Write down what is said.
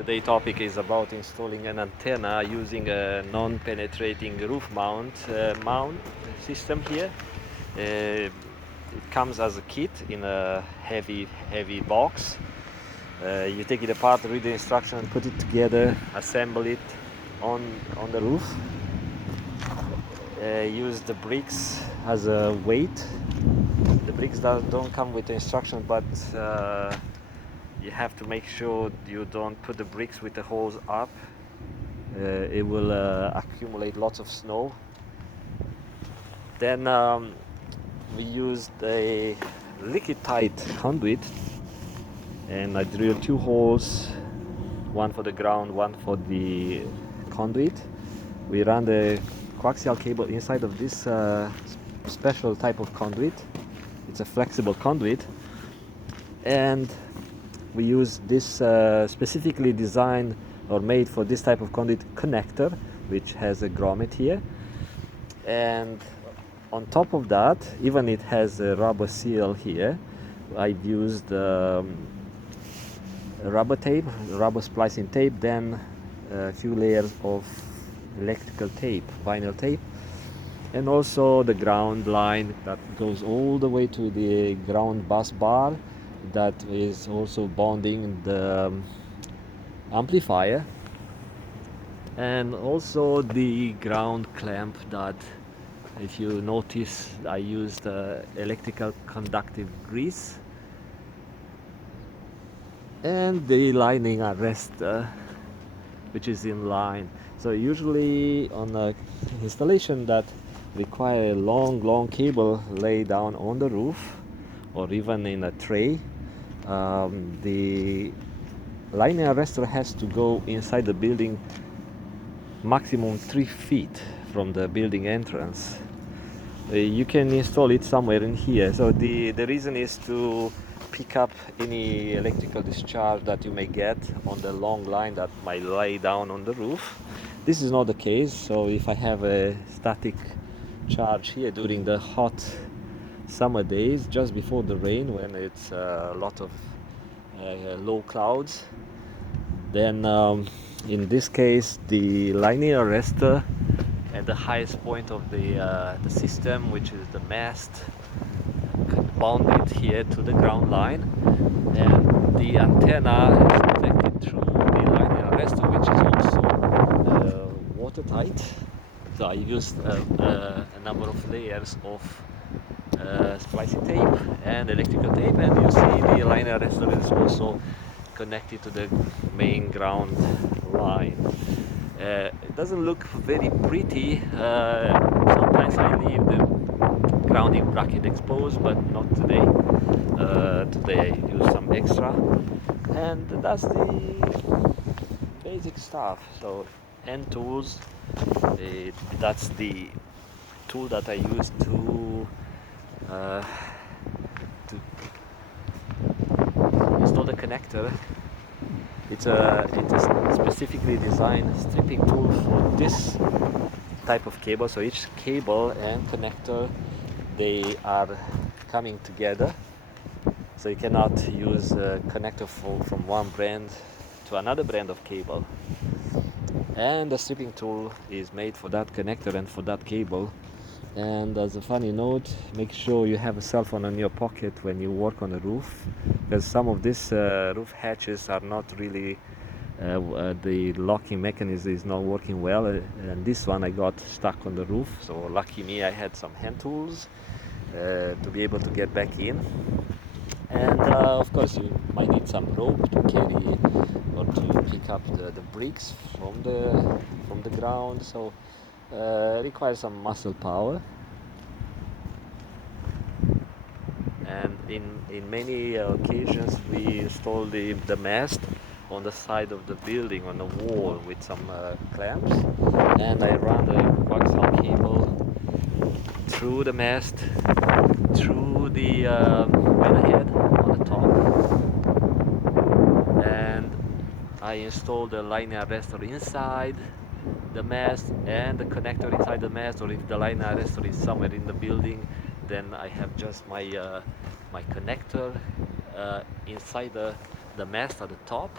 Today's topic is about installing an antenna using a non-penetrating roof mount system here. It comes as a kit in a heavy box. You take it apart, read the instruction, put it together, assemble it on the roof. Use the bricks as a weight. The bricks don't come with the instruction, but you have to make sure you don't put the bricks with the holes up. It will accumulate lots of snow. Then we used a liquid tight conduit, and I drilled 2 holes, one for the ground, one for the conduit. We ran the coaxial cable inside of this special type of conduit. It's a flexible conduit, and we use this specifically designed or made for this type of conduit connector, which has a grommet here. And on top of that, even it has a rubber seal here. I've used rubber tape, rubber splicing tape, then a few layers of electrical tape, vinyl tape, and also the ground line that goes all the way to the ground bus bar that is also bonding the amplifier, and also the ground clamp that, if you notice, I used electrical conductive grease, and the lining arrestor, which is in line. So usually on an installation that require a long cable laid down on the roof or even in a tray, the lining arrestor has to go inside the building maximum 3 feet from the building entrance. You can install it somewhere in here. So the reason is to pick up any electrical discharge that you may get on the long line that might lay down on the roof. This is not the case. So if I have a static charge here during the hot summer days, just before the rain, when it's a lot of low clouds, then in this case the lining arrestor at the highest point of the system, which is the mast, bound it here to the ground line, and the antenna is connected through the lining arrestor, which is also watertight. So I used a number of layers of splicing tape and electrical tape, and you see the lining arrestor is also connected to the main ground line. It doesn't look very pretty. Sometimes I leave the grounding bracket exposed, but not today. Today I use some extra, and that's the basic stuff. So hand tools, that's the tool that I use to install the connector. It's a specifically designed stripping tool for this type of cable. So each cable and connector, they are coming together. So you cannot use a connector from one brand to another brand of cable. And the stripping tool is made for that connector and for that cable. And as a funny note, make sure you have a cell phone in your pocket when you work on the roof, because some of these roof hatches are not really, the locking mechanism is not working well, and this one I got stuck on the roof. So lucky me, I had some hand tools to be able to get back in. And of course you might need some rope to carry or to pick up the bricks from the ground. So requires some muscle power. And in many occasions we install the mast on the side of the building, on the wall, with some clamps, and I run the coaxial cable through the mast, through the weatherhead on the top, and I install the lining arrestor inside the mast and the connector inside the mast. Or if the lining arrestor is somewhere in the building, then I have just my my connector inside the mast at the top,